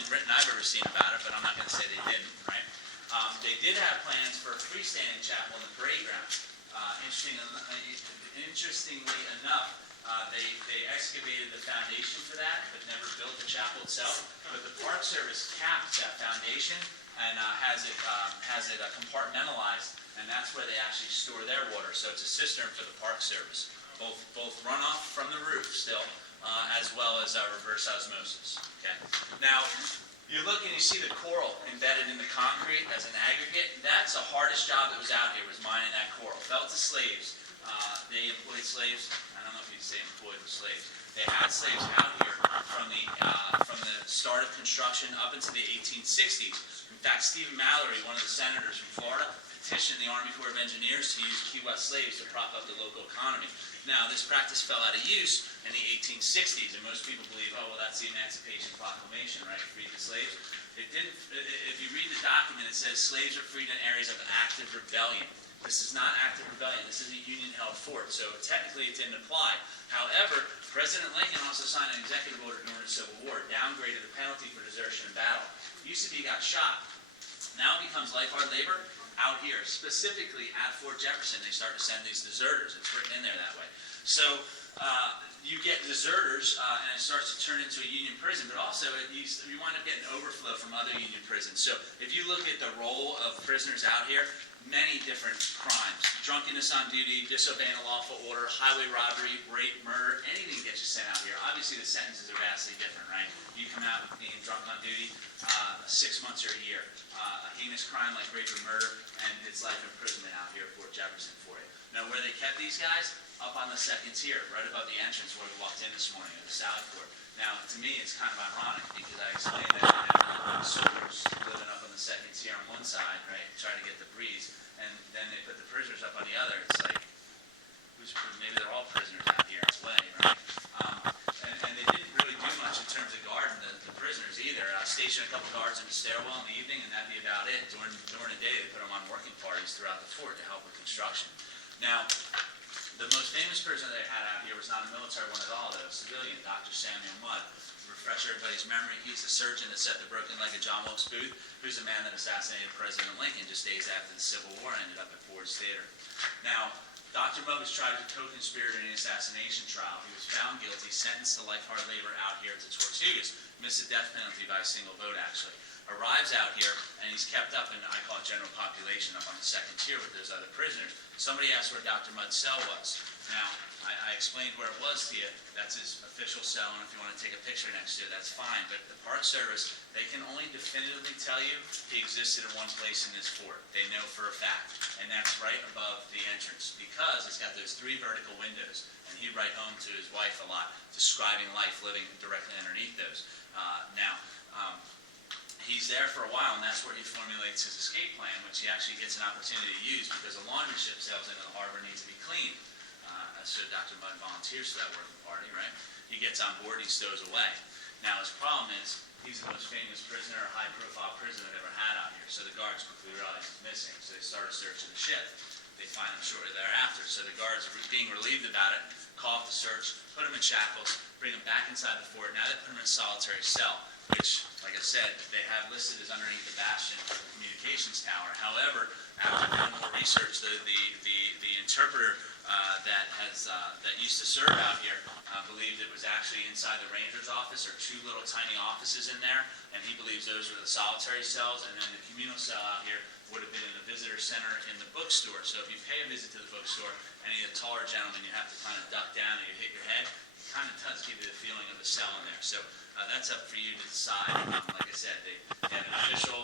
nothing written I've ever seen about it, but I'm not going to say they didn't, right? They did have plans for a freestanding chapel in the parade ground. Interestingly enough, they excavated the foundation for that, but never built the chapel itself. But the Park Service capped that foundation and has it compartmentalized, and that's where they actually store their water. So it's a cistern for the Park Service, both runoff from the roof still, as well as reverse osmosis. Okay. Now, you look and you see the coral embedded in the concrete as an aggregate. That's the hardest job that was out here, was mining that coral. Fell to slaves. They employed slaves. I don't know if you'd say employed with slaves. They had slaves out here from the start of construction up into the 1860s. In fact, Stephen Mallory, one of the senators from Florida, petitioned the Army Corps of Engineers to use Key West slaves to prop up the local economy. Now, this practice fell out of use in the 1860s, and most people believe, oh, well, that's the Emancipation Proclamation, right? Freed the slaves. It didn't. If you read the document, it says slaves are freed in areas of active rebellion. This is not active rebellion. This is a Union-held fort, so technically it didn't apply. However, President Lincoln also signed an executive order during the Civil War, downgraded the penalty for desertion in battle. It used to be you got shot. Now it becomes life hard labor out here. Specifically at Fort Jefferson, they start to send these deserters. It's written in there that way. So you get deserters, and it starts to turn into a Union prison, but also you wind up getting overflow from other Union prisons. So if you look at the role of prisoners out here, many different crimes. Drunkenness on duty, disobeying a lawful order, highway robbery, rape, murder, anything gets you sent out here. Obviously the sentences are vastly different, right? You come out being drunk on duty, 6 months or a year. A heinous crime like rape or murder, and it's life imprisonment out here at Fort Jefferson for you. Now where they kept these guys? Up on the second tier, right above the entrance where we walked in this morning at the salad court. Now, to me, it's kind of ironic because I explained that they have soldiers living up on the second tier on one side, right, trying to get the breeze, and then they put the prisoners up on the other. It's like, maybe they're all prisoners out here. It's way, right? And they didn't really do much in terms of guarding the prisoners either. Station a couple guards in the stairwell in the evening, and that'd be about it. During the day, they put them on working parties throughout the fort to help with construction. Now, the most famous prisoner they had out here was not a military one at all, though, a civilian, Dr. Samuel Mudd. To refresh everybody's memory, he's the surgeon that set the broken leg of John Wilkes Booth, who's the man that assassinated President Lincoln just days after the Civil War and ended up at Ford's Theater. Now, Dr. Mudd was tried as a co-conspirator in the assassination trial. He was found guilty, sentenced to life hard labor out here at the Tortugas, missed the death penalty by a single vote, actually. Arrives out here, and he's kept up in, I call it general population, up on the second tier with those other prisoners. Somebody asked where Dr. Mudd's cell was. Now, I explained where it was to you. That's his official cell, and if you want to take a picture next to it, that's fine. But the Park Service, they can only definitively tell you he existed in one place in this fort. They know for a fact, and that's right above the entrance because it's got those 3 vertical windows, and he'd write home to his wife a lot, describing life living directly underneath those. He's there for a while, and that's where he formulates his escape plan, which he actually gets an opportunity to use because a laundry ship sails into the harbor and needs to be cleaned. So Dr. Mudd volunteers for that working party, right? He gets on board, he stows away. Now his problem is, he's the most famous prisoner, or high-profile prisoner they've ever had out here, so the guards quickly realize he's missing, so they start a search of the ship. They find him shortly thereafter, so the guards, being relieved about it, call off the search, put him in shackles, bring him back inside the fort. Now they put him in a solitary cell, which, like I said, they have listed as underneath the bastion of the communications tower. However, after doing more research, the interpreter that used to serve out here believed it was actually inside the ranger's office, or 2 little tiny offices in there, and he believes those were the solitary cells, and then the communal cell out here would have been in the visitor center in the bookstore. So if you pay a visit to the bookstore, any of the taller gentlemen, you have to kind of duck down and you hit your head. It kind of does give you the feeling of a cell in there. So that's up for you to decide. Like I said, they have an official